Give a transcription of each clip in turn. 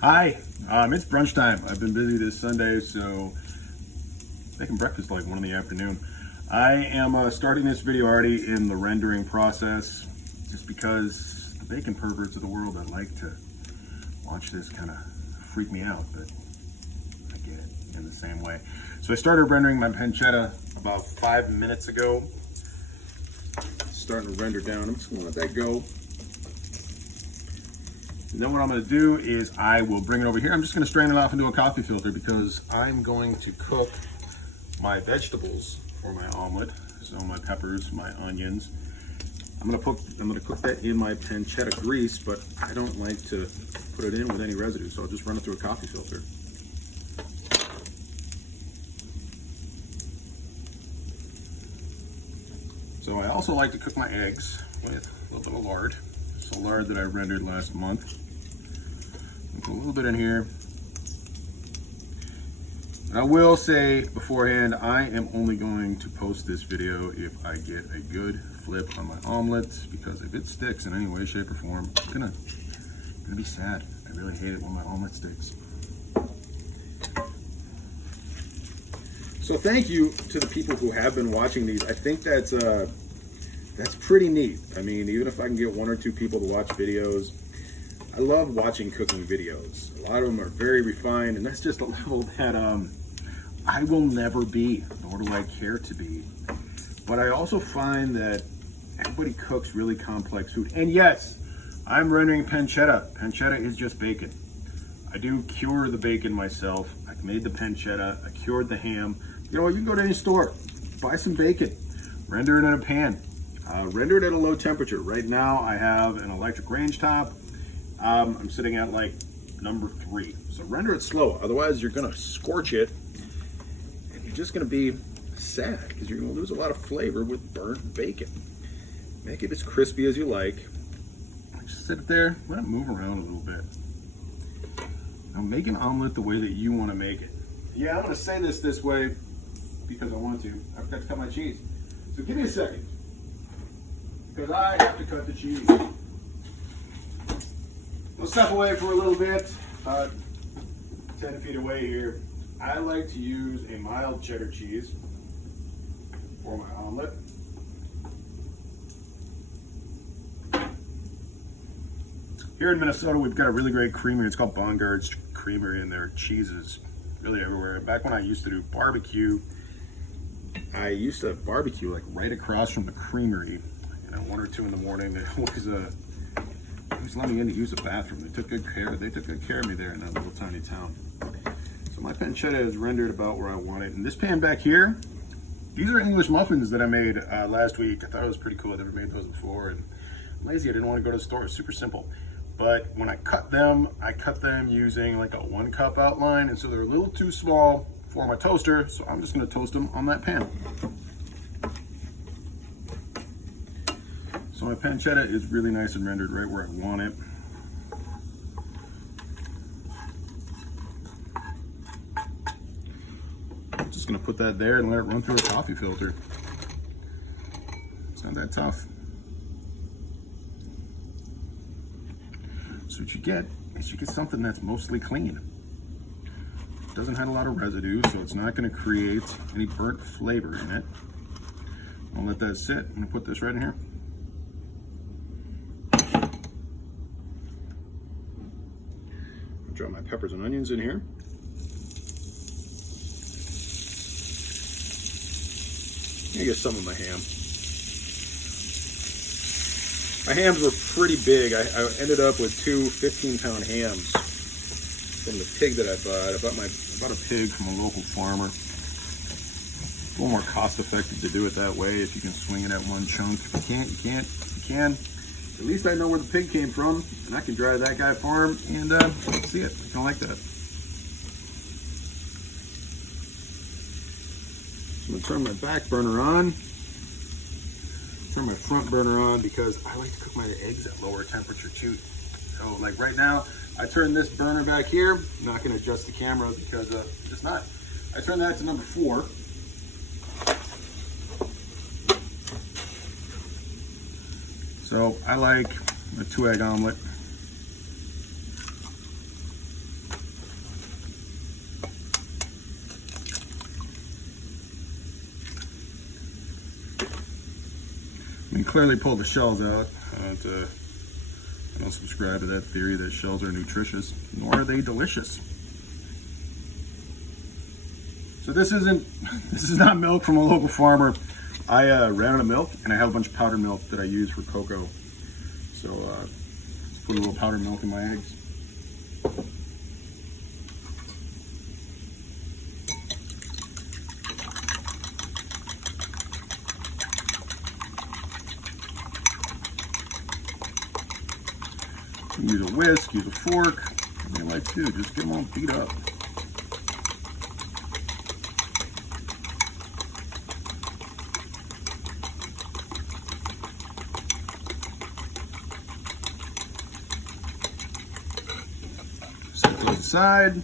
Hi, it's brunch time. I've been busy this Sunday, so making breakfast like 1 in the afternoon. I am starting this video already in the rendering process, just because the bacon perverts of the world that like to watch this kind of freak me out, but I get it in the same way. So I started rendering my pancetta about 5 minutes ago. It's starting to render down. I'm just gonna let that go. And then what I'm going to do is I will bring it over here. I'm just going to strain it off into a coffee filter because I'm going to cook my vegetables for my omelet. So my peppers, my onions. I'm going to cook that in my pancetta grease, but I don't like to put it in with any residue, so I'll just run it through a coffee filter. So I also like to cook my eggs with a little bit of lard. So lard that I rendered last month. Put a little bit in here. I will say beforehand, I am only going to post this video if I get a good flip on my omelet, because if it sticks in any way, shape, or form, it's gonna be sad. I really hate it when my omelet sticks. So thank you to the people who have been watching these. I think that's pretty neat. I mean, even if I can get 1 or 2 people to watch videos, I love watching cooking videos. A lot of them are very refined, and that's just a level that I will never be, nor do I care to be. But I also find that everybody cooks really complex food. And yes, I'm rendering pancetta. Pancetta is just bacon. I do cure the bacon myself. I've made the pancetta, I cured the ham. You know, you can go to any store, buy some bacon, render it in a pan. Render it at a low temperature. Right now I have an electric range top. I'm sitting at like number 3. So render it slow, otherwise you're gonna scorch it and you're just gonna be sad because you're gonna lose a lot of flavor with burnt bacon. Make it as crispy as you like. Just sit it there, let it move around a little bit. Now make an omelet the way that you wanna make it. Yeah, I'm gonna say this way because I want to. I forgot to cut my cheese. So give me a second, because I have to cut the cheese. We'll step away for a little bit, about 10 feet away here. I like to use a mild cheddar cheese for my omelet. Here in Minnesota, we've got a really great creamery. It's called Bongart's Creamery, and their cheese is really everywhere. Back when I used to do barbecue, I used to barbecue like right across from the creamery. You know, 1 or 2 in the morning, there was let me in to use the bathroom. They took good care of me there in that little tiny town. So my pancetta is rendered about where I want it. And this pan back here, these are English muffins that I made last week. I thought it was pretty cool. I've never made those before, and I'm lazy. I didn't want to go to the store. It's super simple. But when I cut them using like a 1 cup outline, and so they're a little too small for my toaster, so I'm just going to toast them on that pan. So my pancetta is really nice and rendered right where I want it. I'm just gonna put that there and let it run through a coffee filter. It's not that tough. So what you get is you get something that's mostly clean. It doesn't have a lot of residue, so it's not gonna create any burnt flavor in it. I'll let that sit. I'm gonna put this right in here. Drop my peppers and onions in here. I get some of my ham. My hams were pretty big. I ended up with 2 15-pound hams from the pig that I bought. I bought a pig from a local farmer. It's a little more cost effective to do it that way if you can swing it at 1 chunk. If you can't, you can't. If you can, at least I know where the pig came from, and I can drive that guy farm and see it. I kind of like that. So I'm gonna turn my back burner on, turn my front burner on, because I like to cook my eggs at lower temperature too. So like right now, I turn this burner back here. I'm not gonna adjust the camera because it's not. I turn that to number 4. So I like a 2-egg omelet. clearly pull the shells out. I don't subscribe to that theory that shells are nutritious, nor are they delicious. So this is not milk from a local farmer. I ran out of milk, and I have a bunch of powdered milk that I use for cocoa. So let's put a little powdered milk in my eggs. Use a whisk, use a fork, I like to, just get them all beat up. Set those aside.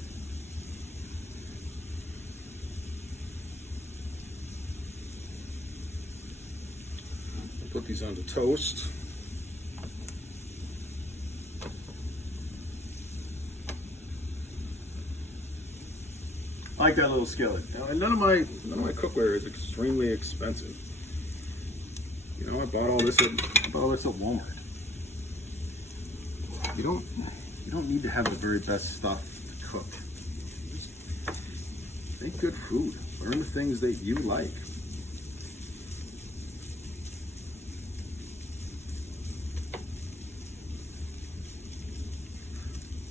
Put these onto toast. I like that little skillet. Now, none of my cookware is extremely expensive. You know, I bought all this at Walmart. You don't need to have the very best stuff to cook. Just make good food. Learn the things that you like.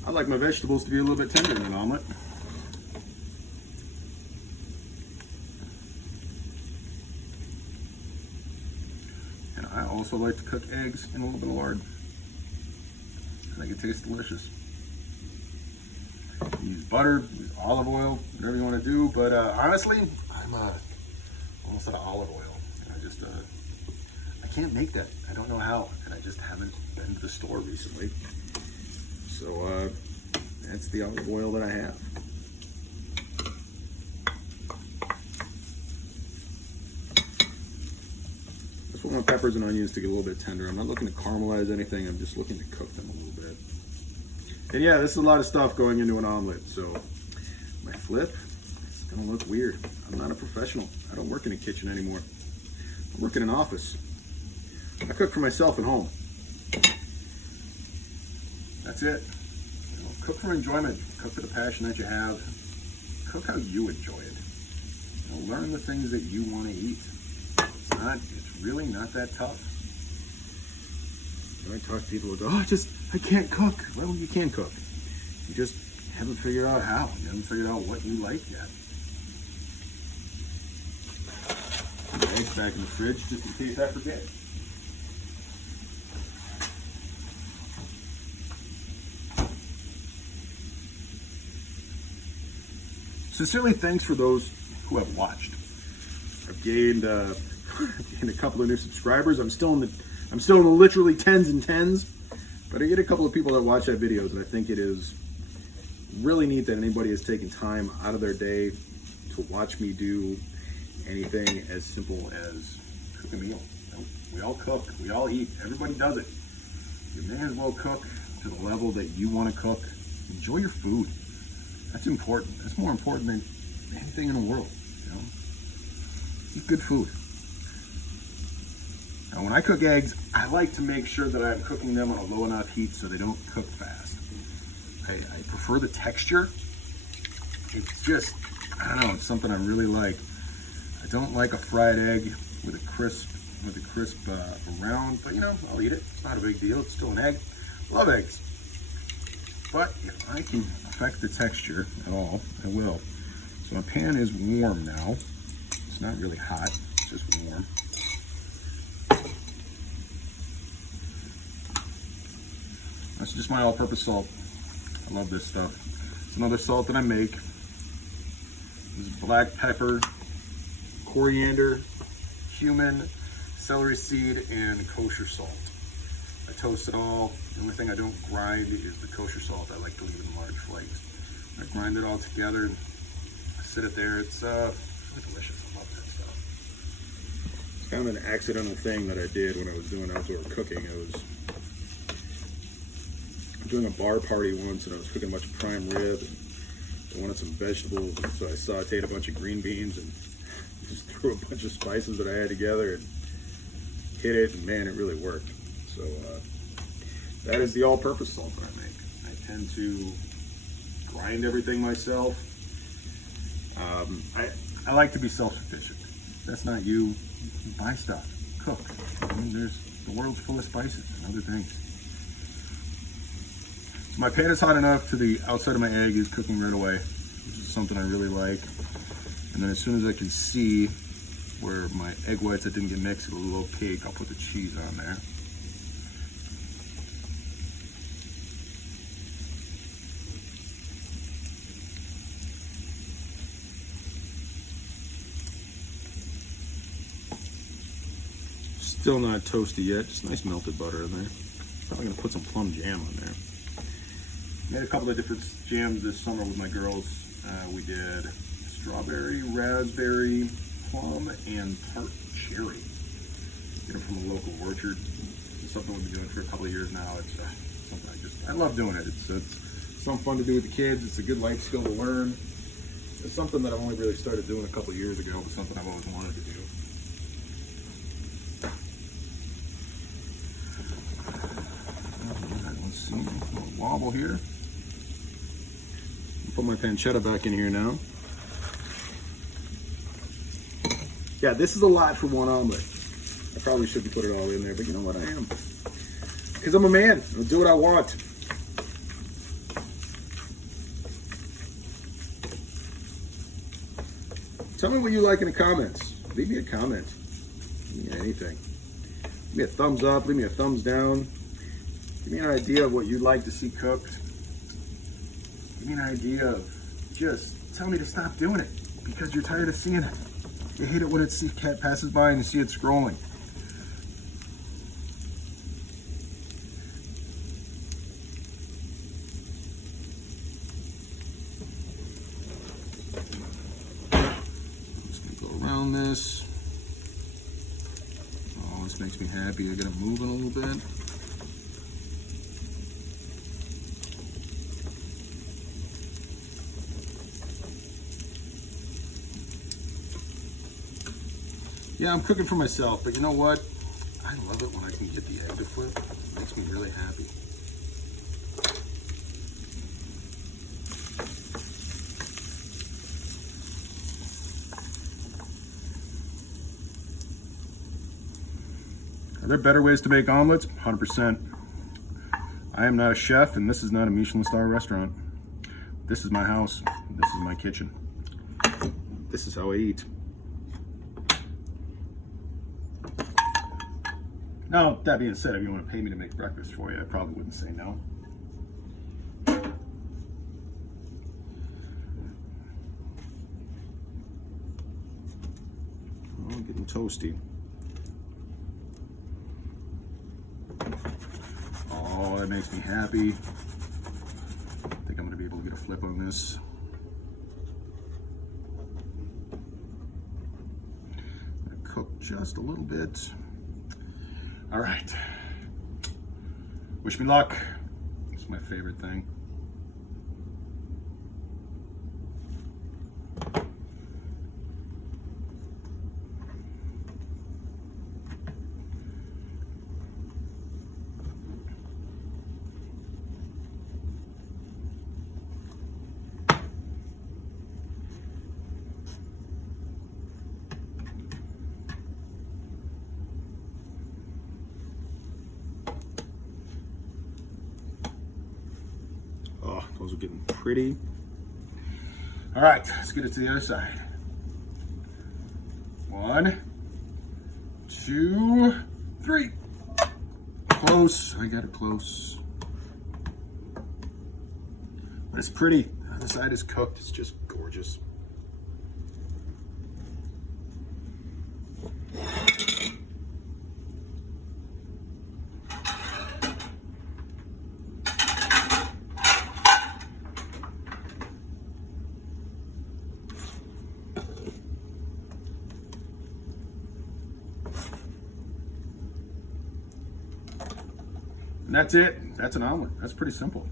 I like my vegetables to be a little bit tender in an omelet. I also like to cook eggs in a little bit of lard. I think it tastes delicious. Use butter, use olive oil, whatever you want to do. But honestly, I'm almost out of olive oil. I can't make that. I don't know how, and I just haven't been to the store recently. So that's the olive oil that I have. I want my peppers and onions to get a little bit tender. I'm not looking to caramelize anything. I'm just looking to cook them a little bit. And yeah, this is a lot of stuff going into an omelet. So my flip, it's gonna look weird. I'm not a professional. I don't work in a kitchen anymore. I work in an office. I cook for myself at home. That's it. You know, cook for enjoyment. Cook for the passion that you have. Cook how you enjoy it. You know, learn the things that you want to eat. It's really not that tough. When I talk to people who go, I can't cook. Well, you can cook. You just haven't figured out how. You haven't figured out what you like yet. Put the eggs back in the fridge just in case I forget. Sincerely, thanks for those who have watched. I've gained a couple of new subscribers. I'm still in the literally tens and tens, but I get a couple of people that watch that videos, and I think it is really neat that anybody is taking time out of their day to watch me do anything as simple as cook a meal. You know, we all cook, we all eat, everybody does it. You may as well cook to the level that you want to cook. Enjoy your food. That's important. That's more important than anything in the world. You know? Eat good food. Now, when I cook eggs, I like to make sure that I'm cooking them on a low enough heat so they don't cook fast. I prefer the texture. It's just, I don't know, it's something I really like. I don't like a fried egg with a crisp round, but you know, I'll eat it. It's not a big deal. It's still an egg. Love eggs. But if I can affect the texture at all, I will. So my pan is warm now. It's not really hot, it's just warm. That's just my all-purpose salt. I love this stuff. It's another salt that I make. This is black pepper, coriander, cumin, celery seed, and kosher salt. I toast it all. The only thing I don't grind is the kosher salt. I like to leave it in large flakes. I grind it all together and sit it there. It's really delicious. I love that stuff. It's kind of an accidental thing that I did when I was doing outdoor cooking. I was doing a bar party once, and I was cooking a bunch of prime rib, and I wanted some vegetables, and so I sauteed a bunch of green beans and just threw a bunch of spices that I had together, and hit it, and man, it really worked. So that is the all-purpose salt that I make. I tend to grind everything myself. I like to be self-sufficient. If that's not you, buy stuff, cook. I mean, the world's full of spices and other things. So my pan is hot enough to the outside of my egg is cooking right away, which is something I really like. And then as soon as I can see where my egg whites that didn't get mixed with a little cake, I'll put the cheese on there. Still not toasty yet, just nice melted butter in there. Probably gonna put some plum jam on there. Made a couple of different jams this summer with my girls. We did strawberry, raspberry, plum, and tart cherry. Get them from a local orchard. It's something we've been doing for a couple of years now. It's something I love doing it. It's something fun to do with the kids. It's a good life skill to learn. It's something that I've only really started doing a couple of years ago, but something I've always wanted to do. Let's see, a little wobble here. Put my pancetta back in here now. Yeah, this is a lot for one omelet. I probably shouldn't put it all in there, but you know what, I am. Because I'm a man, I'll do what I want. Tell me what you like in the comments. Leave me a comment. Leave me anything. Give me a thumbs up, leave me a thumbs down. Give me an idea of what you'd like to see cooked. Give me an idea of, just tell me to stop doing it because you're tired of seeing it. You hate it when it passes by and you see it scrolling. Just gonna go around this. Oh, this makes me happy. I gotta move it a little bit. Yeah, I'm cooking for myself, but you know what? I love it when I can get the egg to flip. It makes me really happy. Are there better ways to make omelets? 100%. I am not a chef, and this is not a Michelin star restaurant. This is my house. This is my kitchen. This is how I eat. Now, that being said, if you want to pay me to make breakfast for you, I probably wouldn't say no. Oh, getting toasty. Oh, that makes me happy. I think I'm going to be able to get a flip on this. I'm going to cook just a little bit. All right, wish me luck. It's my favorite thing. Oh, those are getting pretty. All right, let's get it to the other side. 1, 2, 3. Close, I got it close. But it's pretty. The other side is cooked, it's just gorgeous. And that's it. That's an omelet. That's pretty simple.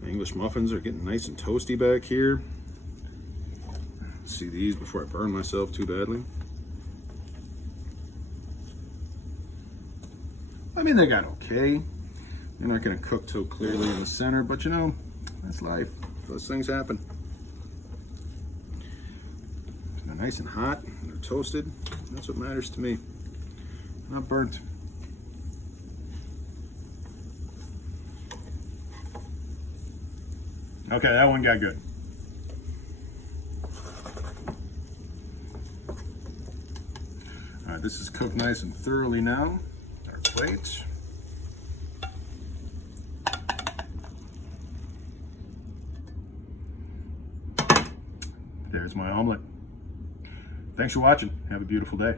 The English muffins are getting nice and toasty back here. Let's see these before I burn myself too badly. I mean, they got okay. They're not going to cook so clearly in the center, but you know, that's life. Those things happen. They're nice and hot, and they're toasted. That's what matters to me. Not burnt. Okay, that one got good. All right, this is cooked nice and thoroughly now. Our plate. There's my omelet. Thanks for watching. Have a beautiful day.